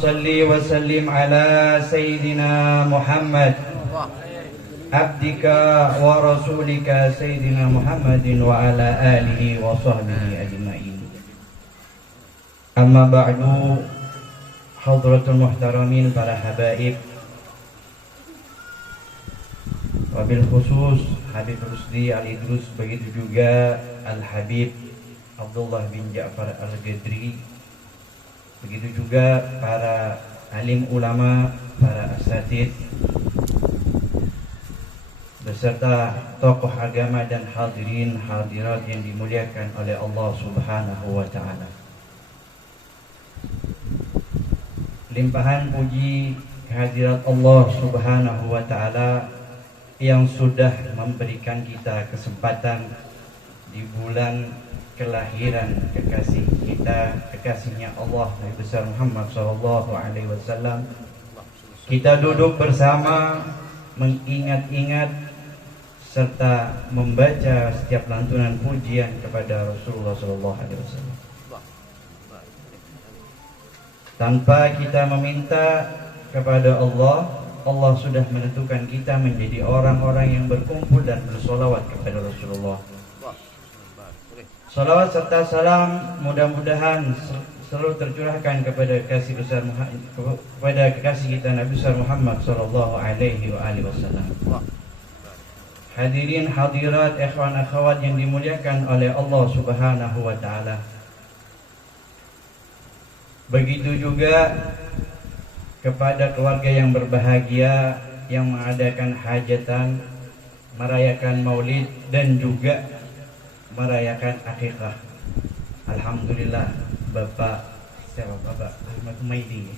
Salli wa sallim ala Sayyidina Muhammad abdika wa rasulika Sayyidina Muhammadin wa ala alihi wa sahbihi ajma'in. Amma ba'du, hadratul muhtaramin, para habaib, wabil khusus Habib Rusdi Al-Idrus, begitu juga Al-Habib Abdullah bin Ja'far Al-Ghadri, begitu juga para alim ulama, para asatid, beserta tokoh agama dan hadirin hadirat yang dimuliakan oleh Allah Subhanahu wa ta'ala. Limpahan puji kehadirat Allah Subhanahu wa ta'ala yang sudah memberikan kita kesempatan di bulan kelahiran kekasih kita, kekasihnya Allah, Nabi besar Muhammad SAW, kita duduk bersama mengingat-ingat serta membaca setiap lantunan pujian kepada Rasulullah SAW. Tanpa kita meminta kepada Allah, Allah sudah menentukan kita menjadi orang-orang yang berkumpul dan bersolawat kepada Rasulullah. Salawat serta salam mudah-mudahan selalu tercurahkan kepada kekasih kita Nabi besar Muhammad sallallahu alaihi wasallam. Hadirin hadirat, ikhwan akhwat yang dimuliakan oleh Allah Subhanahu wa taala. Begitu juga kepada keluarga yang berbahagia yang mengadakan hajatan, merayakan maulid dan juga merayakan akikah. Alhamdulillah, Bapak Ahmad Humaydi,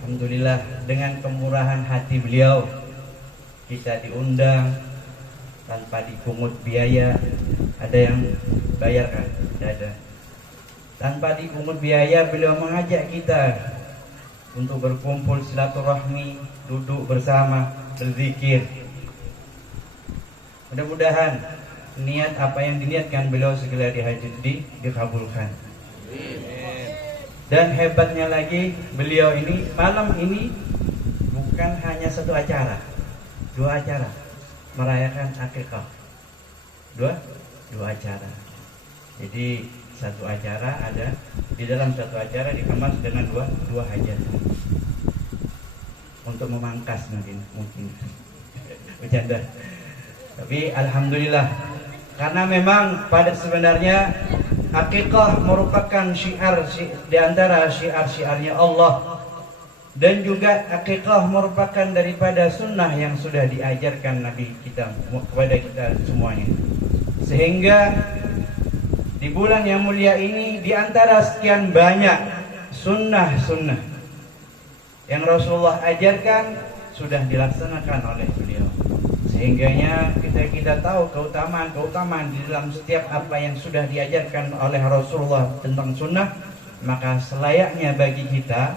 alhamdulillah dengan kemurahan hati beliau kita diundang tanpa dipungut biaya. Ada yang bayarkan? Tidak ada. Tanpa dipungut biaya beliau mengajak kita untuk berkumpul silaturahmi, duduk bersama, berzikir. Mudah-mudahan niat apa yang diniatkan beliau segala dikabulkan. Dan hebatnya lagi, beliau ini malam ini bukan hanya satu acara, dua acara merayakan akikah. Dua acara. Jadi satu acara ada, di dalam satu acara dikemas dengan dua hajatan untuk memangkas mungkin bercanda. Tapi alhamdulillah, karena memang pada sebenarnya akikah merupakan syiar di antara syiar-syiarnya Allah, dan juga akikah merupakan daripada sunnah yang sudah diajarkan Nabi kita kepada kita semuanya. Sehingga di bulan yang mulia ini, di antara sekian banyak sunnah-sunnah yang Rasulullah ajarkan sudah dilaksanakan oleh beliau. Sehingganya kita tahu keutamaan di dalam setiap apa yang sudah diajarkan oleh Rasulullah tentang sunnah, maka selayaknya bagi kita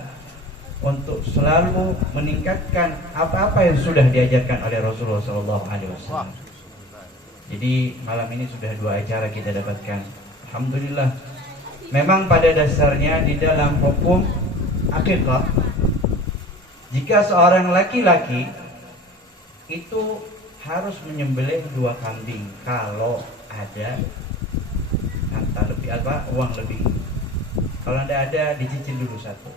untuk selalu meningkatkan apa-apa yang sudah diajarkan oleh Rasulullah SAW. Jadi malam ini sudah dua acara kita dapatkan. Alhamdulillah. Memang pada dasarnya di dalam hukum akikah, jika seorang laki-laki itu harus menyembelih 2 kambing kalau ada harta lebih, uang lebih. Kalau tidak ada, dicicil dulu satu.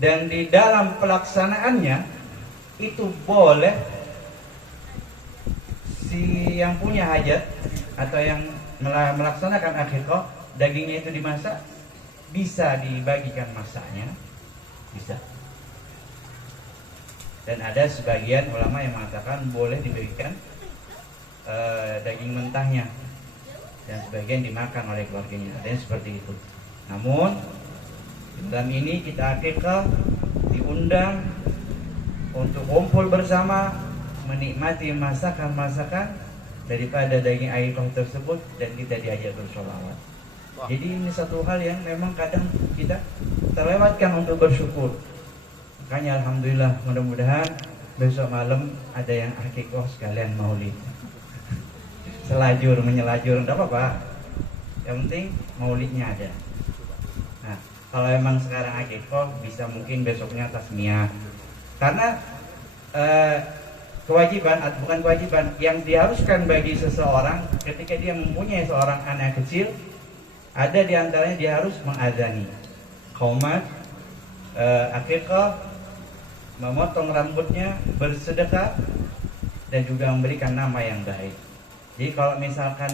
Dan di dalam pelaksanaannya itu boleh si yang punya hajat atau yang melaksanakan akikah, dagingnya itu dimasak, bisa dibagikan masaknya, bisa. Dan ada sebagian ulama yang mengatakan boleh dibagikan daging mentahnya, dan sebagian dimakan oleh keluarganya. Ada yang seperti itu. Namun dalam ini kita akikah diundang untuk kumpul bersama, menikmati masakan-masakan daripada daging akikah tersebut, dan kita diajak bersolawat. Jadi ini satu hal yang memang kadang kita terlewatkan untuk bersyukur. Makanya alhamdulillah, mudah-mudahan besok malam ada yang akikah sekalian maulid. Selajur, menyelajur, enggak apa-apa. Yang penting maulidnya ada. Nah, Kalau emang sekarang akikoh bisa mungkin besoknya tasmiyah. Karena kewajiban atau bukan kewajiban yang diharuskan bagi seseorang ketika dia mempunyai seorang anak kecil, ada diantaranya dia harus mengadzani qomat, akikah, memotong rambutnya, bersedekah, dan juga memberikan nama yang baik. Jadi kalau misalkan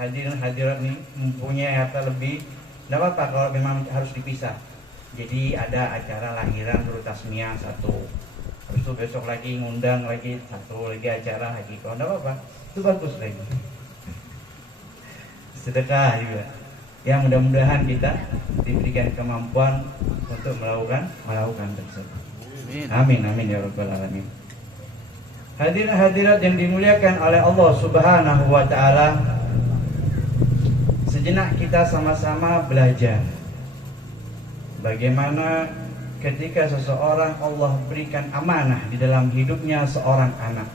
hadirin hadirat ini mempunyai harta lebih, tidak apa-apa kalau memang harus dipisah. Jadi ada acara lahiran dulu tasmiyah satu, habis itu besok lagi ngundang lagi satu lagi acara lagi, kalau tidak apa-apa, itu bagus lagi. Sedekah juga. Ya mudah-mudahan kita diberikan kemampuan untuk melakukan tersebut. Amin amin ya rabbal alamin. Hadirin hadirat yang dimuliakan oleh Allah Subhanahu wa taala, sejenak kita sama-sama belajar bagaimana ketika seseorang Allah berikan amanah di dalam hidupnya seorang anak,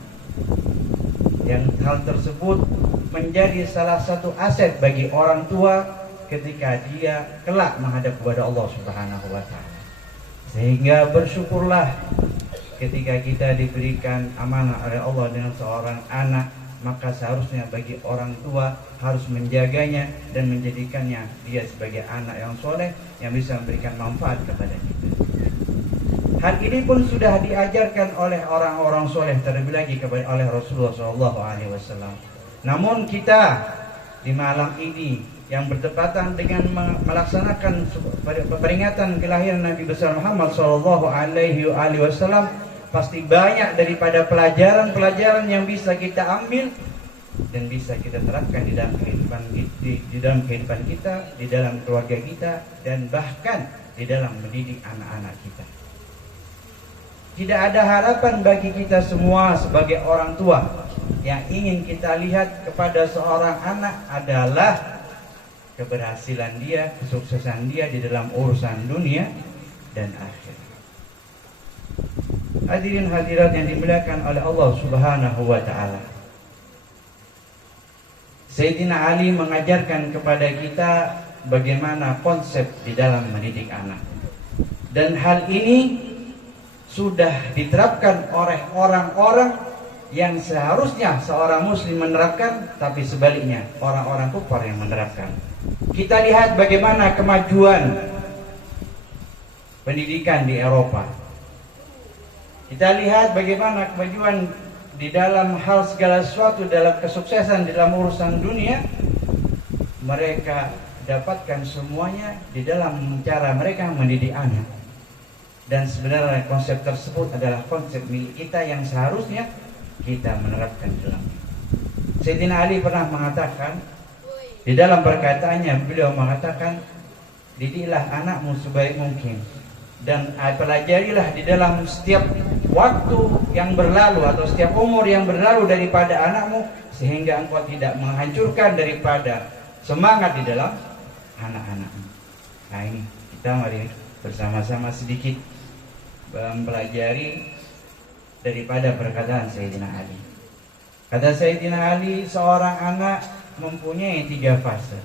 yang hal tersebut menjadi salah satu aset bagi orang tua ketika dia kelak menghadap kepada Allah Subhanahu wa taala. Sehingga bersyukurlah ketika kita diberikan amanah oleh Allah dengan seorang anak, maka seharusnya bagi orang tua harus menjaganya dan menjadikannya dia sebagai anak yang soleh yang bisa memberikan manfaat kepada kita. Hal ini pun sudah diajarkan oleh orang-orang soleh, terlebih lagi oleh Rasulullah SAW. Namun kita di malam ini yang bertepatan dengan melaksanakan peringatan kelahiran Nabi besar Muhammad SAW, pasti banyak daripada pelajaran-pelajaran yang bisa kita ambil dan bisa kita terapkan di dalam kehidupan kita, di dalam keluarga kita, dan bahkan di dalam mendidik anak-anak kita. Tidak ada harapan bagi kita semua sebagai orang tua. Yang ingin kita lihat kepada seorang anak adalah keberhasilan dia, kesuksesan dia di dalam urusan dunia dan akhirat. Hadirin hadirat yang dimuliakan oleh Allah Subhanahu wa taala. Sayyidina Ali mengajarkan kepada kita bagaimana konsep di dalam mendidik anak. Dan hal ini sudah diterapkan oleh orang-orang yang seharusnya seorang muslim menerapkan, tapi sebaliknya orang-orang kufar yang menerapkan. Kita lihat bagaimana kemajuan pendidikan di Eropa. Kita lihat bagaimana kemajuan di dalam hal segala sesuatu, dalam kesuksesan di dalam urusan dunia. Mereka dapatkan semuanya di dalam cara mereka mendidik anak. Dan sebenarnya konsep tersebut adalah konsep milik kita yang seharusnya kita menerapkan di dalam. Sayyidina Ali pernah mengatakan, di dalam perkataannya beliau mengatakan, didiklah anakmu sebaik mungkin dan pelajarilah di dalam setiap waktu yang berlalu atau setiap umur yang berlalu daripada anakmu, sehingga engkau tidak menghancurkan daripada semangat di dalam anak-anakmu. Nah ini kita mari bersama-sama sedikit mempelajari daripada perkataan Sayyidina Ali. Kata Sayyidina Ali, seorang anak mempunyai 3 fase.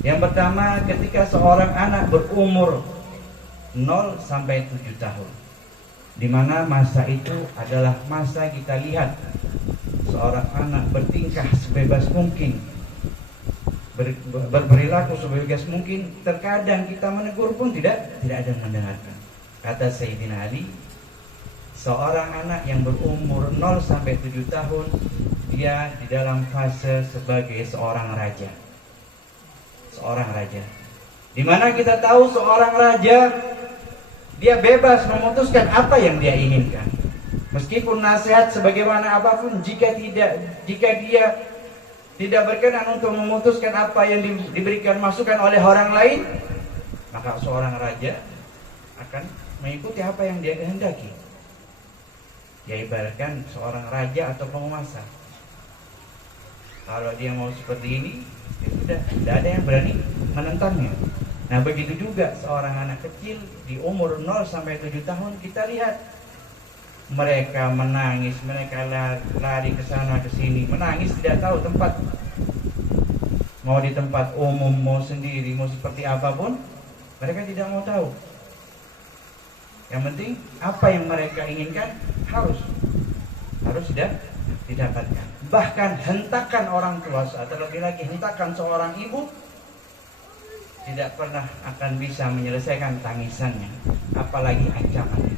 Yang pertama, ketika seorang anak berumur 0 sampai 7 tahun, di mana masa itu adalah masa kita lihat seorang anak bertingkah sebebas mungkin, berperilaku sebebas mungkin. Terkadang kita menegur pun tidak ada yang mendengarkan. Kata Sayyidina Ali, seorang anak yang berumur 0 sampai 7 tahun, dia di dalam fase sebagai seorang raja. Seorang raja. Di mana kita tahu seorang raja, dia bebas memutuskan apa yang dia inginkan. Meskipun nasihat sebagaimana apapun, jika dia tidak berkenan untuk memutuskan apa yang diberikan masukan oleh orang lain, maka seorang raja akan mengikuti apa yang dia kehendaki. Ya ibaratkan seorang raja atau penguasa. Kalau dia mau seperti ini, ya sudah, tidak ada yang berani menentangnya. Nah begitu juga seorang anak kecil di umur 0 sampai 7 tahun, kita lihat mereka menangis, mereka lari ke sana ke sini, menangis tidak tahu tempat. mau di tempat umum, mau sendiri, mau seperti apapun, mereka tidak mau tahu. Yang penting apa yang mereka inginkan harus didapatkan. Bahkan hentakan orang tua, atau lebih lagi hentakan seorang ibu, tidak pernah akan bisa menyelesaikan tangisannya, apalagi ancamannya.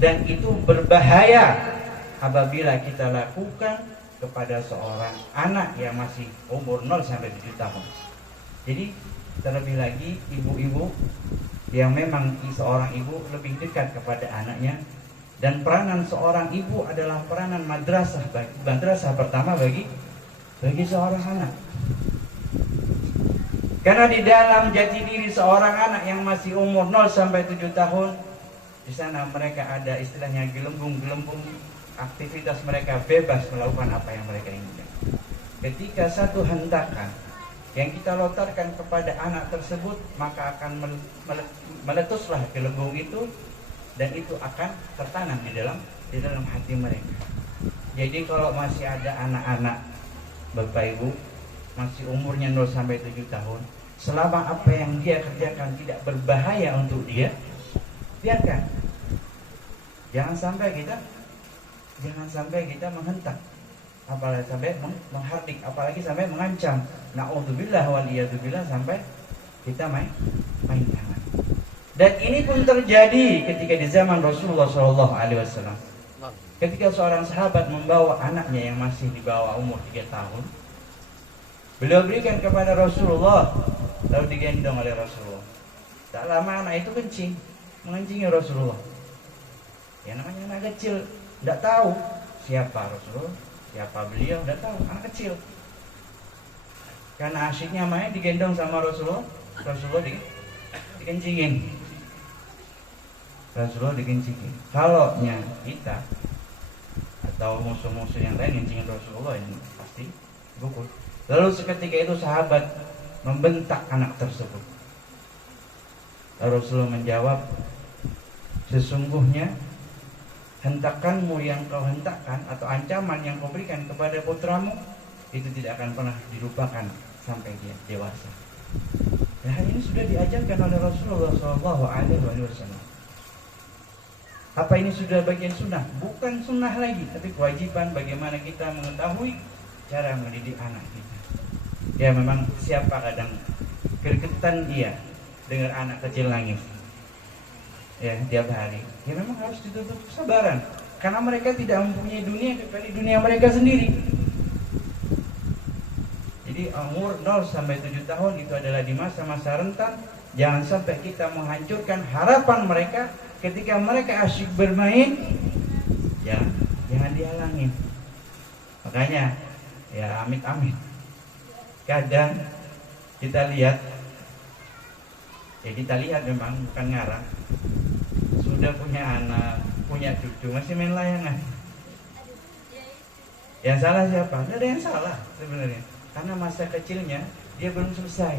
Dan itu berbahaya apabila kita lakukan kepada seorang anak yang masih umur 0 sampai 7 tahun. Jadi terlebih lagi ibu-ibu yang memang seorang ibu lebih dekat kepada anaknya, dan peranan seorang ibu adalah peranan madrasah pertama bagi seorang anak. Karena di dalam jati diri seorang anak yang masih umur 0 sampai 7 tahun, di sana mereka ada istilahnya gelembung-gelembung, aktivitas mereka bebas melakukan apa yang mereka inginkan. Ketika satu hentakan yang kita lontarkan kepada anak tersebut, maka akan meletuslah gelembung itu, dan itu akan tertanam di dalam hati mereka. Jadi kalau masih ada anak-anak, Bapak Ibu, masih umurnya 0 sampai 7 tahun, selama apa yang dia kerjakan tidak berbahaya untuk dia, biarkan. Jangan sampai kita menghentak, apalagi sampai menghardik, apalagi sampai mengancam. Na'udzubillah waliyadzubillah, sampai kita main tangan. Dan ini pun terjadi ketika di zaman Rasulullah SAW. Ketika seorang sahabat membawa anaknya yang masih di bawah umur 3 tahun, beliau berikan kepada Rasulullah, lalu digendong oleh Rasulullah. Tak lama anak itu kencing, mengencingi Rasulullah. Ya namanya anak kecil, tidak tahu siapa Rasulullah, siapa beliau, tidak tahu, anak kecil. Karena asyiknya main digendong sama Rasulullah dikencingin. Rasulullah dikencingin. Kalau kita atau musuh-musuh yang lain ngencingin Rasulullah, ini pasti pukul. Lalu seketika itu sahabat membentak anak tersebut. Rasulullah menjawab, sesungguhnya hentakanmu yang kau hentakkan atau ancaman yang kau berikan kepada putramu itu tidak akan pernah dilupakan sampai dia dewasa. Dan hal ini sudah diajarkan oleh Rasulullah SAW. Apa ini sudah bagian sunnah? Bukan sunnah lagi, tapi kewajiban bagaimana kita mengetahui cara mendidik anak kita. Ya memang siapa kadang gregetan dia dengar anak kecil nangis, ya tiap hari. Ya memang harus dituntut kesabaran, karena mereka tidak mempunyai dunia kecuali dunia mereka sendiri. Jadi umur 0 sampai 7 tahun itu adalah di masa-masa rentan. Jangan sampai kita menghancurkan harapan mereka ketika mereka asyik bermain. Ya, jangan dihalangin. Makanya ya amit-amit, kadang kita lihat memang bukan ngarang, sudah punya anak, punya cucu, masih main layangan. Yang salah siapa? Tidak ada yang salah sebenarnya, karena masa kecilnya dia belum selesai.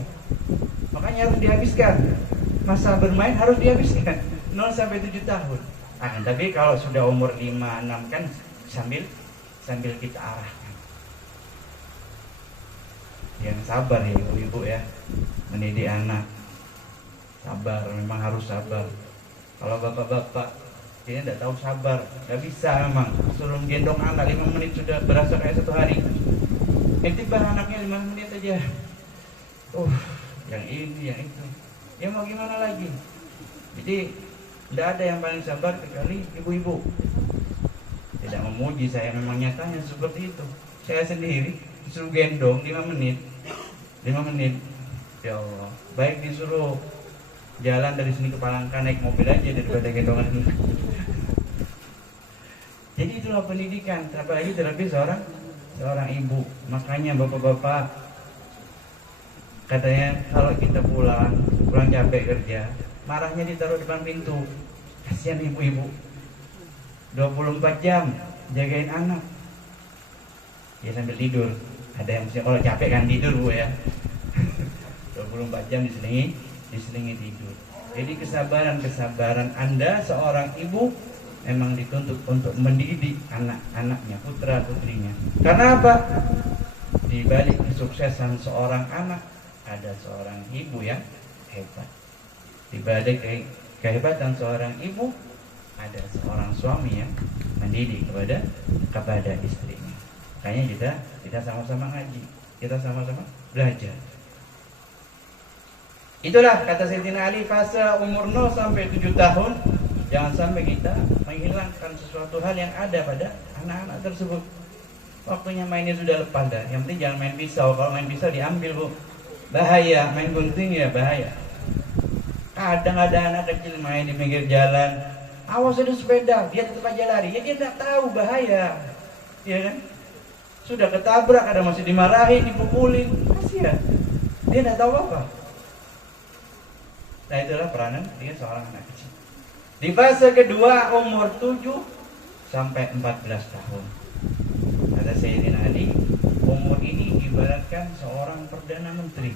Makanya harus dihabiskan. Masa bermain harus dihabiskan 0 sampai 7 tahun. Tapi kalau sudah umur 5, 6 kan sambil kita arahkan. Yang sabar ya ibu-ibu ya, mendidik anak. Sabar, memang harus sabar. Kalau bapak-bapak ini tidak tahu sabar, nggak bisa memang. Suruh gendong anak 5 menit sudah berasa kayak 1 hari. Tiba anaknya 5 menit aja. Yang ini, yang itu. Ya mau gimana lagi? Jadi tidak ada yang paling sabar kecuali ibu-ibu. Tidak memuji saya, memang nyatanya seperti itu. Saya sendiri disuruh gendong 5 menit. Ya Allah, baik disuruh jalan dari sini ke Palangka naik mobil aja daripada gendongan ini. Jadi itulah pendidikan, apalagi terlebih seorang ibu. Makanya bapak-bapak, katanya kalau kita pulang capek kerja, marahnya ditaruh depan pintu. Kasihan ibu-ibu 24 jam jagain anak. Ya sambil tidur. Ada yang kalau capek kan tidur Bu ya. 24 jam diselingi tidur. Jadi kesabaran Anda seorang ibu memang dituntut untuk mendidik anak-anaknya, putra-putrinya. Karena apa? di balik kesuksesan seorang anak ada seorang ibu yang hebat. Di balik kehebatan seorang ibu ada seorang suami yang mendidik kepada istrinya. Makanya kita sama-sama ngaji, kita sama-sama belajar. Itulah kata Sayyidina Ali, fase umur 0 sampai 7 tahun jangan sampai kita menghilangkan sesuatu hal yang ada pada anak-anak tersebut. Waktunya mainnya sudah lepas dah. Yang penting jangan main pisau. Kalau main pisau diambil, Bu. Bahaya, main gunting ya bahaya. Kadang ada anak kecil main di pinggir jalan, awas ada sepeda, dia tetap aja lari. Ya dia tidak tahu bahaya. Ya kan? Sudah ketabrak, ada masih dimarahi, dipukulin. Kasihan. Dia tidak tahu apa. Nah, itulah peranan dia seorang anak kecil. Di fase kedua umur 7 sampai 14 tahun. Kata Sayyidina Ali, umur ini ibaratkan seorang perdana menteri.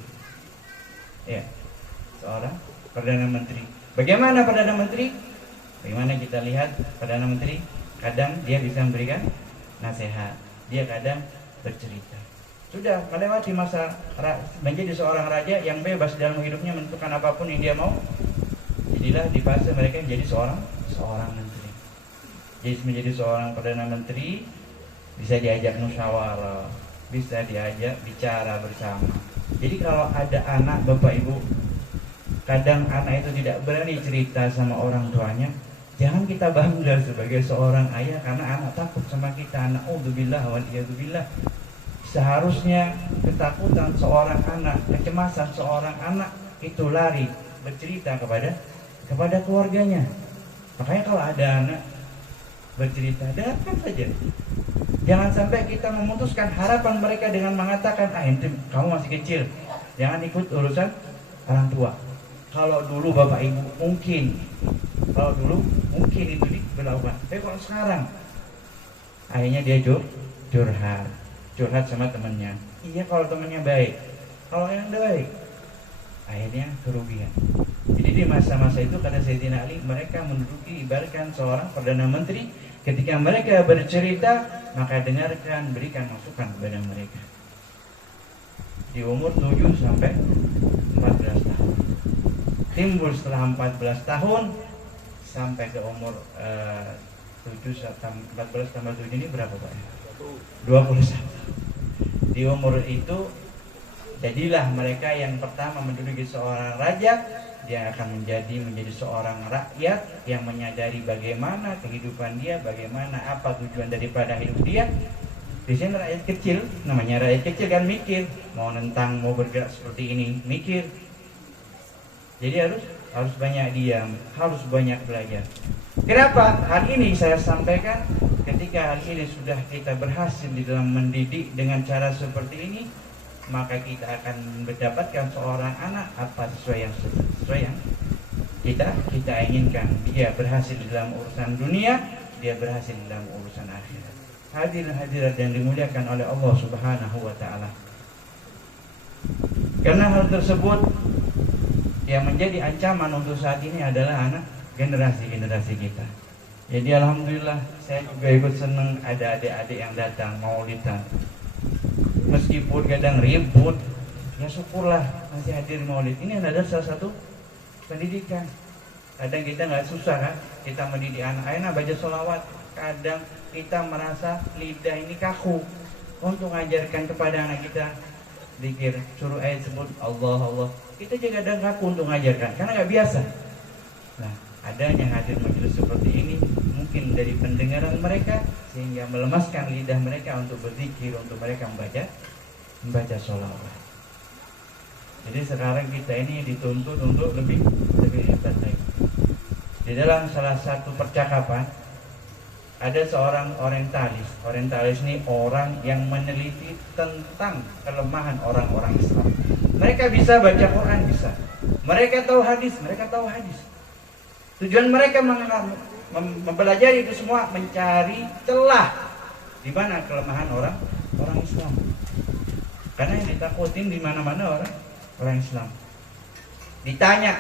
Ya, seorang perdana menteri. Bagaimana perdana menteri? Bagaimana kita lihat perdana menteri? Kadang dia bisa memberikan nasihat, dia kadang bercerita. Sudah melewati masa menjadi seorang raja yang bebas dalam hidupnya menentukan apapun yang dia mau. Jadilah di fase mereka menjadi seorang menteri. Jadi menjadi seorang perdana menteri, bisa diajak musyawarah, bisa diajak bicara bersama. Jadi kalau ada anak, Bapak Ibu, kadang anak itu tidak berani cerita sama orang tuanya, jangan kita bangga sebagai seorang ayah karena anak takut sama kita. Na'udzubillah waliyadzubillah. Seharusnya ketakutan seorang anak, kecemasan seorang anak itu lari bercerita kepada keluarganya. Makanya kalau ada anak bercerita, datang saja. Jangan sampai kita memutuskan harapan mereka dengan mengatakan, ente kamu masih kecil, jangan ikut urusan orang tua. Kalau dulu Bapak Ibu mungkin itu diberlakukan. Tapi kalau sekarang, akhirnya dia curhat sama temannya. Iya kalau temannya baik, kalau yang baik, akhirnya kerugian. Jadi di masa-masa itu kata Sayyidina Ali, mereka menduduki ibaratkan seorang perdana menteri. Ketika mereka bercerita, maka dengarkan, berikan masukan kepada mereka. Di umur 7 sampai 14 tahun. Timbul setelah 14 tahun sampai ke umur 7 sampai 14 tambah 7 ini berapa Pak? 21. Di umur itu jadilah mereka yang pertama menduduki seorang raja. Dia akan menjadi seorang rakyat yang menyadari bagaimana kehidupan dia, bagaimana apa tujuan daripada hidup dia. Di sini rakyat kecil, namanya rakyat kecil kan mikir, mau nentang, mau bergerak seperti ini, mikir. Jadi harus banyak diam, harus banyak belajar. Kenapa? Hal ini saya sampaikan ketika hal ini sudah kita berhasil di dalam mendidik dengan cara seperti ini, maka kita akan mendapatkan seorang anak apa sesuai yang kita inginkan. Dia berhasil di dalam urusan dunia, dia berhasil dalam urusan akhirat. Hadirin yang dimuliakan oleh Allah Subhanahu wa taala. Karena hal tersebut yang menjadi ancaman untuk saat ini adalah anak generasi kita. Jadi alhamdulillah saya juga ikut senang ada adik-adik yang datang maulidan. Meskipun kadang ribut, ya syukurlah masih hadir maulid. Ini adalah salah satu pendidikan. Kadang kita nggak susah kan, kita mendidik anak baca sholawat. Kadang kita merasa lidah ini kaku untuk mengajarkan kepada anak kita zikir, suruh ayat sebut Allah Allah. Kita juga kadang kaku untuk mengajarkan karena nggak biasa. Nah, adanya hadir majelis seperti ini mungkin dari pendengaran mereka sehingga melemaskan lidah mereka untuk berzikir, untuk mereka membaca sholawat. Jadi sekarang kita ini dituntut untuk lebih hebat lagi. Di dalam salah satu percakapan ada seorang orientalis. Orientalis ini orang yang meneliti tentang kelemahan orang-orang Islam. Mereka bisa baca Quran, bisa. Mereka tahu hadis. Tujuan mereka mempelajari itu semua mencari celah di mana kelemahan orang Islam. Karena yang ditakutin di mana-mana orang Islam. Ditanya,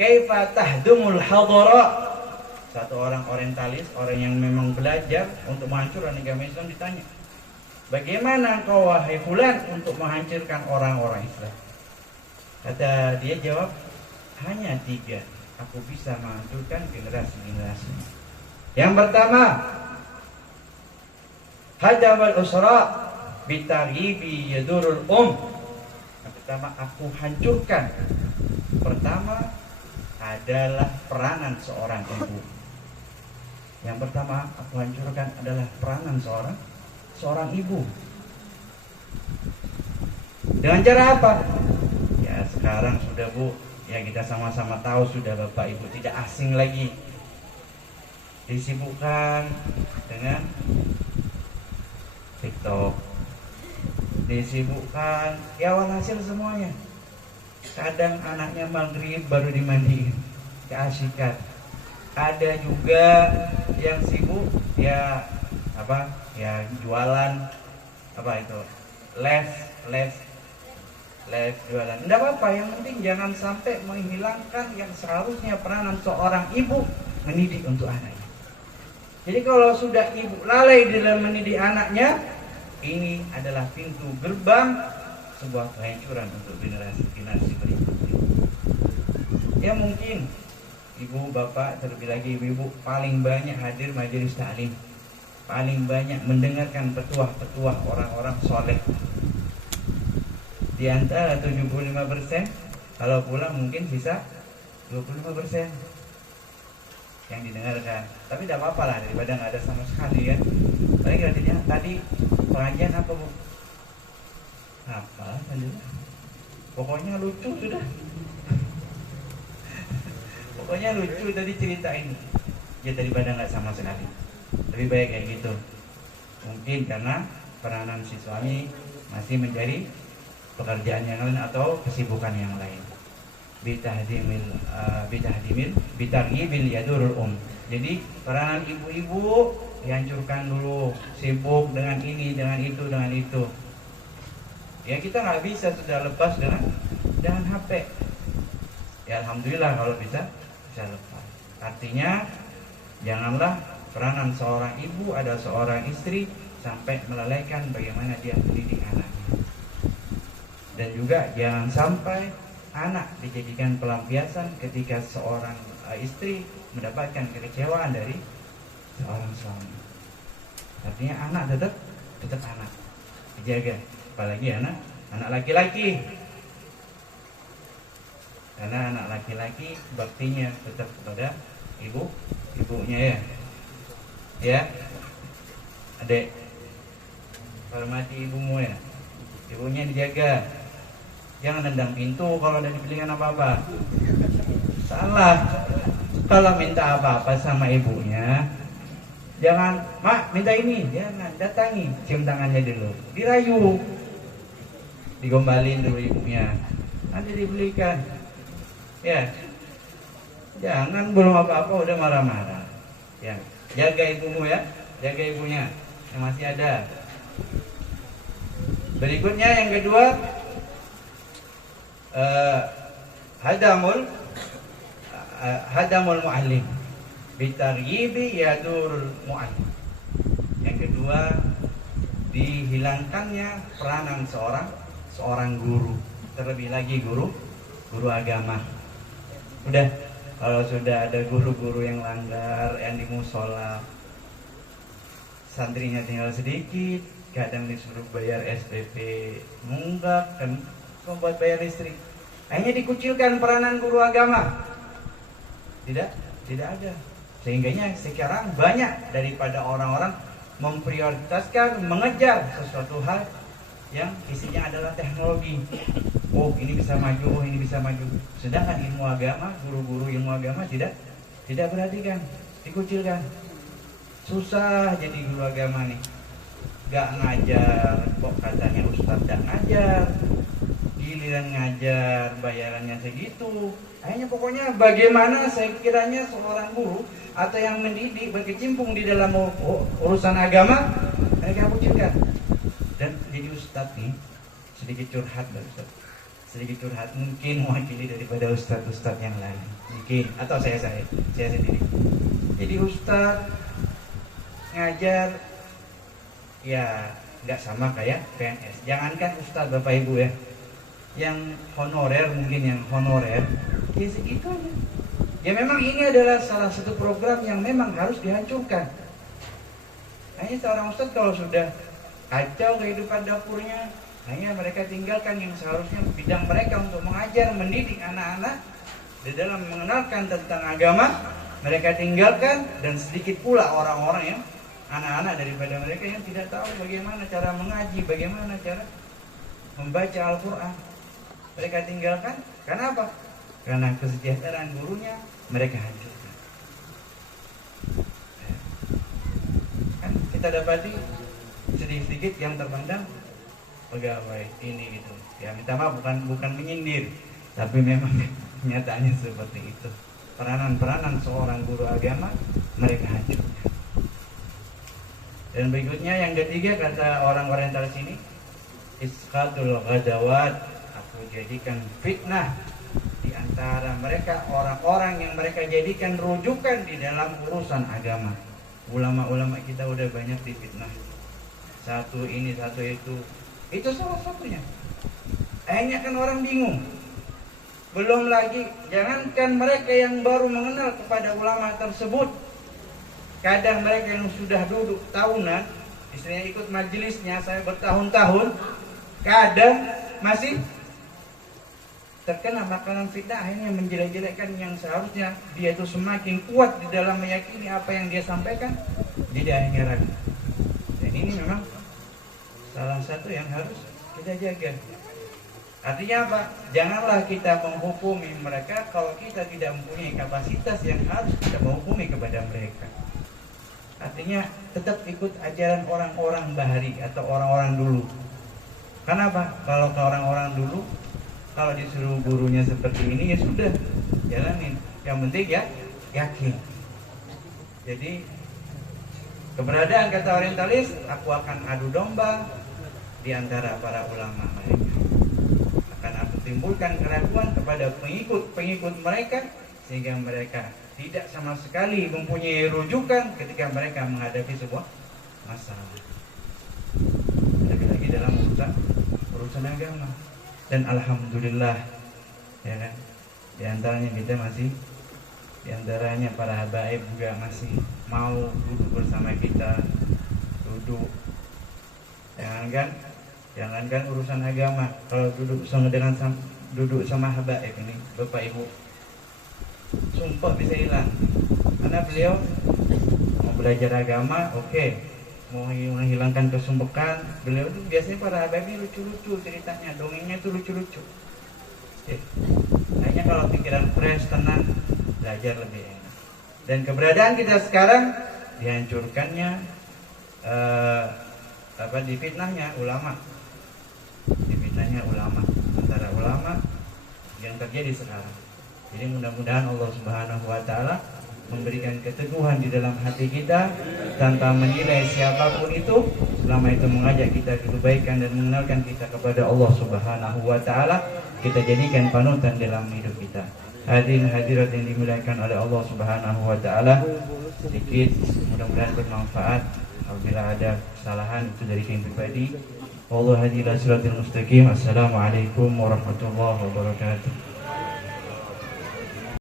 "Kaifa tahdumul hadara?" Satu orang orientalis, orang yang memang belajar untuk menghancurkan agama Islam ditanya, bagaimana kau wahai fulan untuk menghancurkan orang-orang Islam? Kata dia jawab, hanya 3 aku bisa menghancurkan generasi-generasi. Yang pertama, hadamal usra bitaghibi yadurul Yang pertama aku hancurkan, pertama adalah peranan seorang ibu. Yang pertama aku hancurkan adalah peranan seorang ibu. Dengan cara apa? Ya sekarang sudah Bu, ya kita sama-sama tahu sudah Bapak Ibu tidak asing lagi disibukkan dengan TikTok, disibukkan, ya walhasil semuanya. Kadang anaknya maghrib baru dimandiin, keasikan. Ada juga yang sibuk ya apa? Ya jualan apa itu? Les jualan. Tidak apa-apa, yang penting jangan sampai menghilangkan yang seharusnya peranan seorang ibu mendidik untuk anaknya. Jadi kalau sudah ibu lalai dalam mendidik anaknya, ini adalah pintu gerbang sebuah kehancuran untuk generasi berikutnya. Ya mungkin ibu bapak, terlebih lagi ibu-ibu, paling banyak hadir majelis taklim, paling banyak mendengarkan petuah-petuah orang-orang soleh. Di antara 75%, kalau pulang mungkin sisa 25% yang didengarkan. Tapi tidak apa-apa lah, daripada nggak ada sama sekali kan. Paling tadi pengajian apa Bu? Apa tadi? Pokoknya lucu sudah. Pokoknya lucu tadi cerita ini. Ya daripada nggak sama sekali, lebih baik kayak gitu. Mungkin karena peranan si suami masih mencari pekerjaan yang lain atau kesibukan yang lain. Bitaghibil yadurul Jadi peranan ibu-ibu dihancurkan dulu, sibuk dengan ini, dengan itu. Ya kita nggak bisa sudah lepas dengan HP. Ya alhamdulillah kalau bisa lepas. Artinya janganlah peranan seorang ibu adalah seorang istri sampai melalaikan bagaimana dia mendidik anaknya. Dan juga jangan sampai anak dijadikan pelampiasan ketika seorang istri mendapatkan kekecewaan dari seorang suami. Artinya anak tetap anak, dijaga. Apalagi anak laki-laki, karena anak laki-laki baktinya tetap kepada ibunya ya adek, hormati ibumu ya, ibunya dijaga, jangan nendang pintu kalau ada dibelikan apa-apa. Salah kalau minta apa-apa sama ibunya, jangan mak minta ini, jangan, datangi, cium tangannya dulu, dirayu, digombalin dulu ibunya, nanti dibelikan. Ya, jangan belum apa-apa udah marah-marah. Ya, jaga ibumu ya, jaga ibunya yang masih ada. Berikutnya yang kedua, hadamul muallim bitaghibi yadurul muallim. Yang kedua, dihilangkannya peranan seorang guru, terlebih lagi guru agama. Udah, kalau sudah ada guru-guru yang langgar, yang di musola, santrinya tinggal sedikit, kadang disuruh bayar SPP munggak dan membuat bayar listrik, akhirnya dikucilkan peranan guru agama. Tidak ada. Sehingganya sekarang banyak daripada orang-orang memprioritaskan mengejar sesuatu hal yang isinya adalah teknologi. Oh ini bisa maju, oh ini bisa maju. Sedangkan ilmu agama, guru-guru ilmu agama tidak perhatikan, dikucilkan. Susah jadi guru agama nih, gak ngajar, kok katanya ustadz gak ngajar, giliran ngajar bayarannya segitu. Akhirnya pokoknya bagaimana sekiranya seorang guru atau yang mendidik berkecimpung di dalam urusan agama, mereka kucilkan. Dan jadi ustadz nih, sedikit curhat dari ustadz. Sedikit curhat mungkin mewakili daripada ustadz yang lain mungkin, atau saya sendiri. Jadi ustadz ngajar ya nggak sama kayak PNS. Jangankan Ustadz Bapak Ibu ya, yang honorer mungkin yang honorer ya segitu aja. Ya memang ini adalah salah satu program yang memang harus dihancurkan. Hanya seorang Ustadz kalau sudah kacau kehidupan dapurnya, hanya mereka tinggalkan yang seharusnya bidang mereka untuk mengajar, mendidik anak-anak di dalam mengenalkan tentang agama, mereka tinggalkan. Dan sedikit pula orang-orang yang anak-anak daripada mereka yang tidak tahu bagaimana cara mengaji, bagaimana cara membaca Al-Quran, mereka tinggalkan. Karena apa? Karena kesejahteraan gurunya mereka hancurkan. Kan kita dapati sedikit-sedikit yang terpandang pegawai ini gitu. Ya minta maaf, bukan menyindir, tapi memang kenyataannya seperti itu. Peranan-peranan seorang guru agama mereka hancurkan. Dan berikutnya yang ketiga kata orang orientalis ini, isqatul ghadawat, aku jadikan fitnah di antara mereka orang-orang yang mereka jadikan rujukan di dalam urusan agama. Ulama-ulama kita udah banyak difitnah. Satu ini, satu itu salah satunya. Akhirnya kan orang bingung. Belum lagi, jangankan mereka yang baru mengenal kepada ulama tersebut, kadang mereka yang sudah duduk tahunan, istilahnya ikut majelisnya saya bertahun-tahun, kadang masih terkena makanan fitnah, akhirnya menjelek-jelekkan yang seharusnya dia itu semakin kuat di dalam meyakini apa yang dia sampaikan, jadi akhirnya ragu. Dan ini memang salah satu yang harus kita jaga. Artinya apa? Janganlah kita menghukumi mereka kalau kita tidak mempunyai kapasitas yang harus kita menghukumi kepada mereka. Artinya tetap ikut ajaran orang-orang bahari atau orang-orang dulu. Kenapa? Kalau ke orang-orang dulu, kalau disuruh gurunya seperti ini ya sudah, jalanin. Yang penting ya yakin. Jadi keberadaan kata orientalis, aku akan adu domba di antara para ulama mereka. Akan aku timbulkan keraguan kepada pengikut mereka, sehingga mereka tidak sama sekali mempunyai rujukan ketika mereka menghadapi sebuah masalah. Lagi-lagi dalam urusan agama. Dan alhamdulillah, ya kan, di antaranya kita masih, di antaranya para habaib juga masih mau duduk bersama kita, duduk. Jangankan urusan agama, kalau duduk sama habaib ini, Bapak Ibu, sumpah bisa hilang. Karena beliau mau belajar agama, oke. Mau menghilangkan kesumpekan, beliau itu biasanya para habaib ini lucu-lucu ceritanya, dongengnya itu lucu-lucu. Kayaknya kalau pikiran fresh, tenang, belajar lebih enak. Dan keberadaan kita sekarang dihancurkannya difitnahnya ulama. Difitnahnya ulama, antara ulama yang terjadi sekarang. Jadi mudah-mudahan Allah Subhanahu wa taala memberikan keteguhan di dalam hati kita tanpa menilai siapapun itu, selama itu mengajak kita ke kebaikan dan mengenalkan kita kepada Allah Subhanahu wa taala, kita jadikan panutan dalam hidup kita. Hadirin hadirat yang dimuliakan oleh Allah Subhanahu wa taala, sedikit mudah-mudahan bermanfaat. Apabila ada kesalahan itu dari kami pribadi. Wallahu hadi ila siratal mustaqim. Assalamualaikum warahmatullahi wabarakatuh.